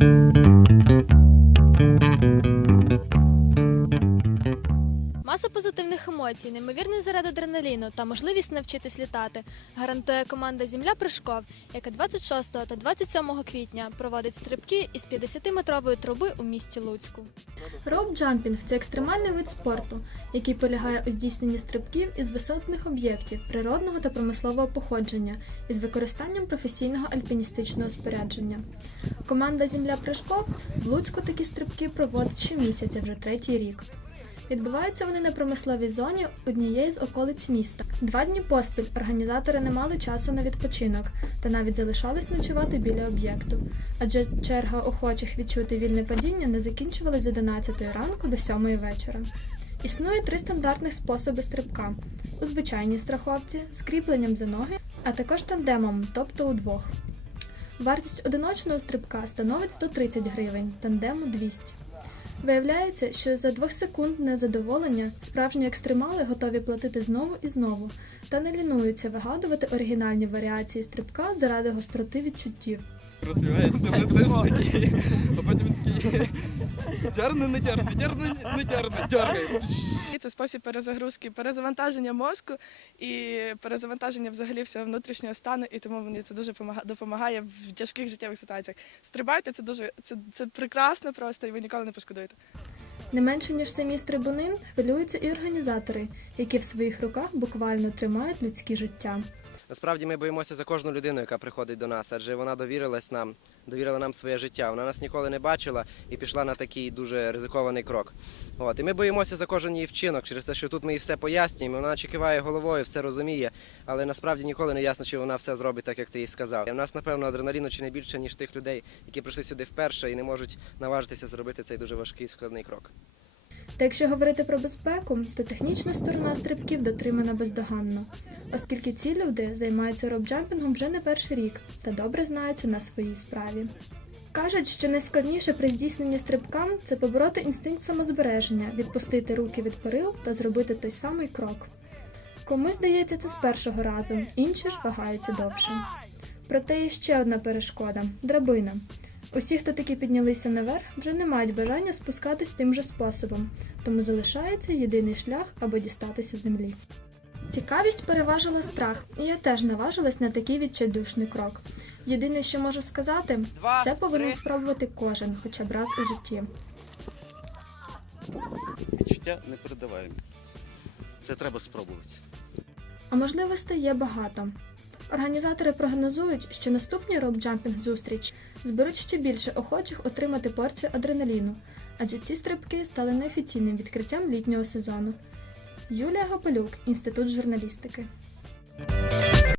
Thank you. Маса позитивних емоцій, неймовірний заряд адреналіну та можливість навчитись літати гарантує команда Земля Прыжков, яка 26 та 27 квітня проводить стрибки із 50-метрової труби у місті Луцьку. Роуп-джампінг – це екстремальний вид спорту, який полягає у здійсненні стрибків із висотних об'єктів природного та промислового походження із використанням професійного альпіністичного спорядження. Команда Земля Прыжков в Луцьку такі стрибки проводить щомісяця вже третій рік. Відбуваються вони на промисловій зоні однієї з околиць міста. Два дні поспіль організатори не мали часу на відпочинок та навіть залишались ночувати біля об'єкту, адже черга охочих відчути вільне падіння не закінчувалась з 11 ранку до 7 вечора. Існує три стандартних способи стрибка: у звичайній страховці, з кріпленням за ноги, а також тандемом, тобто удвох. Вартість одиночного стрибка становить 130 гривень, тандему 200. Виявляється, що за двохсекундне задоволення справжні екстремали готові платити знову і знову, та не лінуються вигадувати оригінальні варіації стрибка заради гостроти відчуттів. Розвивається. А потім такі. Дярно, не дярно, дярно, не дярно, дяргай. Це спосіб перезагрузки, перезавантаження мозку і перезавантаження взагалі всього внутрішнього стану, і тому мені це дуже допомагає в тяжких життєвих ситуаціях. Стрибайте, це дуже це, це прекрасно просто, і ви ніколи не пошкодуєте. Не менше ніж самі стрибуни хвилюються і організатори, які в своїх руках буквально тримають людські життя. Насправді ми боїмося за кожну людину, яка приходить до нас, адже вона довірилась нам, довірила нам своє життя. Вона нас ніколи не бачила і пішла на такий дуже ризикований крок. От і ми боїмося за кожен її вчинок через те, що тут ми їй все пояснюємо. Вона наче киває головою, все розуміє, але насправді ніколи не ясно, чи вона все зробить так, як ти їй сказав. І в нас, напевно, адреналіну чи не більше, ніж тих людей, які прийшли сюди вперше і не можуть наважитися зробити цей дуже важкий складний крок. Та якщо говорити про безпеку, то технічна сторона стрибків дотримана бездоганно, оскільки ці люди займаються робджампінгом вже не перший рік та добре знаються на своїй справі. Кажуть, що найскладніше при здійсненні стрибка це побороти інстинкт самозбереження, відпустити руки від перил та зробити той самий крок. Комусь здається це з першого разу, інші ж вагаються довше. Проте є ще одна перешкода драбина. Усі, хто таки піднялися наверх, вже не мають бажання спускатись тим же способом, тому залишається єдиний шлях, аби дістатися землі. Цікавість переважила страх, і я теж наважилась на такий відчайдушний крок. Єдине, що можу сказати, це повинен спробувати кожен, хоча б раз у житті. Відчуття не передаваємо. Це треба спробувати. А можливостей є багато. Організатори прогнозують, що наступні робджампінг зустріч зберуть ще більше охочих отримати порцію адреналіну, адже ці стрибки стали неофіційним відкриттям літнього сезону. Юлія Гопелюк, Інститут журналістики.